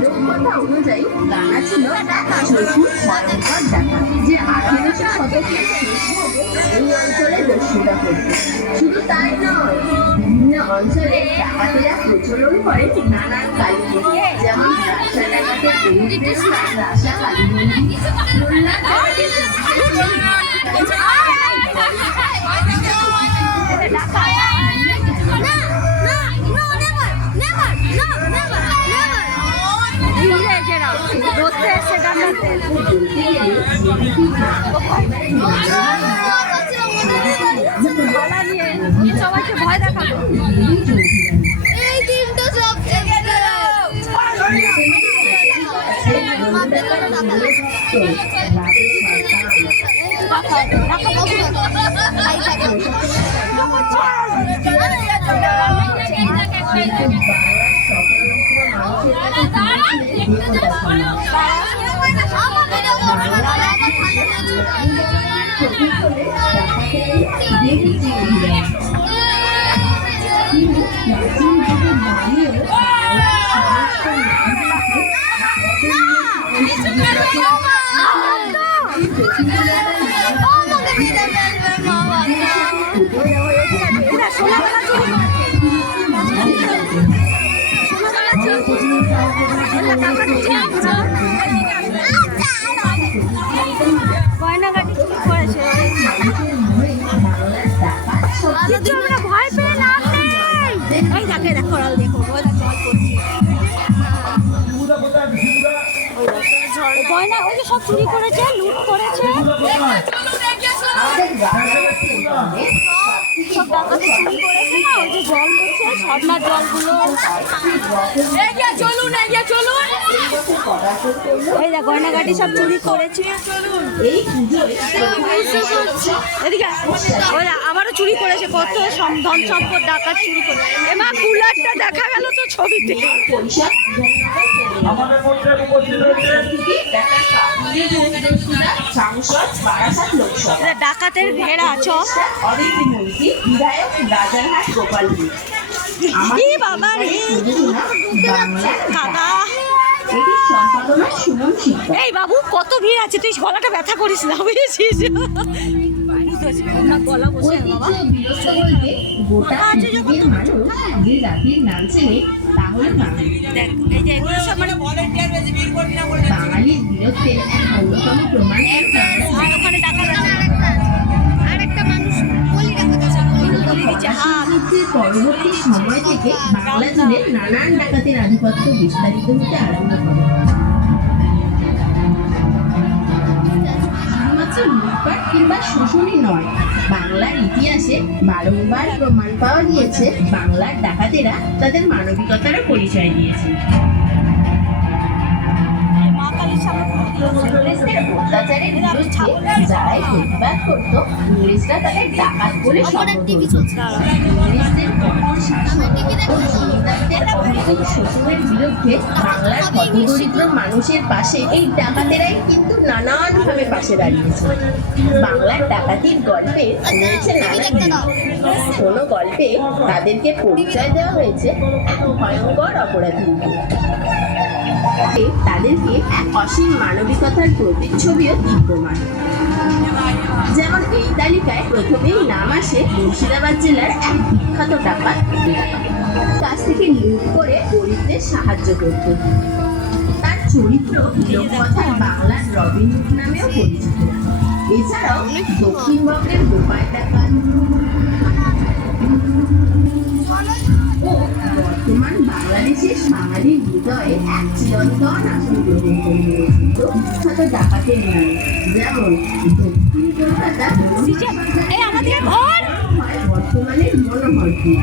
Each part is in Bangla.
লোককথা অনুযায়ী রানা ছিল চতুর ভয়ঙ্কর ডাকাত যে 1800 শতকে এই অঞ্চলে দস্যুতা করত। শুধু তাই নয়, বিভিন্ন অঞ্চলে ডাকাতেরা প্রচলন করে নানান কাহিনী, যেমন রাজা ডাকাতের রাজা কালীমন্দির, ধরতে এসে ডাকাতে গলা নিয়ে সবাইকে ভয় দেখাবো। এই দিনটা সবচেয়ে গয়নাগাটি চুরি করেছে। আমরা ভয় পেয়ে লাভ নেই। এই দেখে দেখ করাল দেখো গয়না ওই যে সব চুরি করেছে, লুট করেছে। সব ডাকাতি চুরি করেছে না, ওই যে জল দিচ্ছে ঝর্ণার জলগুলো। চলুন চলুন, ওই দেখ গয়নাগাটি সব চুরি করেছে। এদিকে ওই আবারও চুরি করেছে, কত ধন সম্পদ ডাকাত চুরি করে। এমা কুলারটা দেখা গেল তো ছবিতে। ডাকাতের ঘেরা চক বাবা রে কাদা। এই বাবু কত ভিড় আছে, তুই গলাটা ব্যথা করিস না বুঝেছিস। গলা বসে বাবা দেখ এই যে এগুলো সব মানে বাঙালির বীরত্বের এক অন্যতম প্রমাণ। আর ওখানে ডাকাত আছে, আরেকটা মানুষ বলি ডাকাত আছে। পরবর্তী সময় থেকে বাংলা জুড়ে নানান ডাকাতের আধিপত্য বিস্তারিত হতে আরম্ভ করে। শুধুমাত্র লুটপাট কিংবা শোষণই নয়, বাংলার ইতিহাসে বারংবার প্রমাণ পাওয়া গিয়েছে বাংলার ডাকাতেরা তাদের মানবিকতারও পরিচয় দিয়েছে। ইংরেজদের অত্যাচারের বিরুদ্ধে যারাই প্রতিবাদ করত, ইংরেজরা তাদের ডাকাত বলে সম্বোধন করত। ইংরেজদের কঠোর শাসন ও জমিদারদের অনৈতিক শোষণের বিরুদ্ধে বাংলার হতদরিদ্র মানুষের পাশে এই ডাকাতেরাই কিন্তু নানানভাবে পাশে দাঁড়িয়েছে। বাংলার ডাকাতির গল্পে রয়েছে নানা দিক। কোনো গল্পে তাদেরকে পরিচয় দেওয়া হয়েছে এক ভয়ঙ্কর অপরাধী রূপে। তাদেরকে এক অসীম মানবিকতার প্রতিচ্ছবিও বিদ্যমান। যেমন এই তালিকায় প্রথমেই নাম আসে মুর্শিদাবাদ জেলার এক বিখ্যাত ডাকাত কাছ থেকে লুট করে গরিবদের সাহায্য করত। তার চরিত্র লোককথার বাংলার রবিন হুড নামেও পরিচিত। এছাড়াও দক্ষিণবঙ্গের গোপাল ডাকাত ও বর্তমান বাংলাদেশের বাঙালির হৃদয়ে এক চিরন্তন আসন গ্রহণ করে নিয়েছিল বিখ্যাত ডাকাতের নাম, যেমন দক্ষিণ কলকাতা বর্তমানের মনোহরপুর।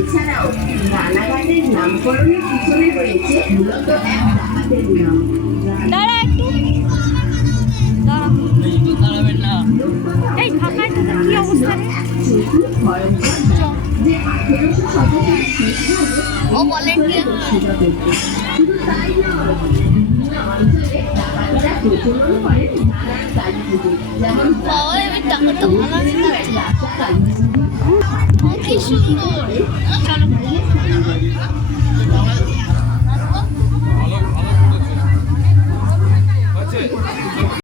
এছাড়াও রানাঘাটের নামকরণের পিছনে রয়েছে মূলত এক ডাকাতের নাম। এই ফাঁকায় তোদের কি অবস্থা রে? যে 1800 শতকের শেষ ও বলেন কি শুধু তাই নয়, বিভিন্ন অঞ্চলে ডাকাতেরা প্রচলন করেন নানান কালী পুজো, যেমন টাকাটা ভালো আছে, কি সুন্দর।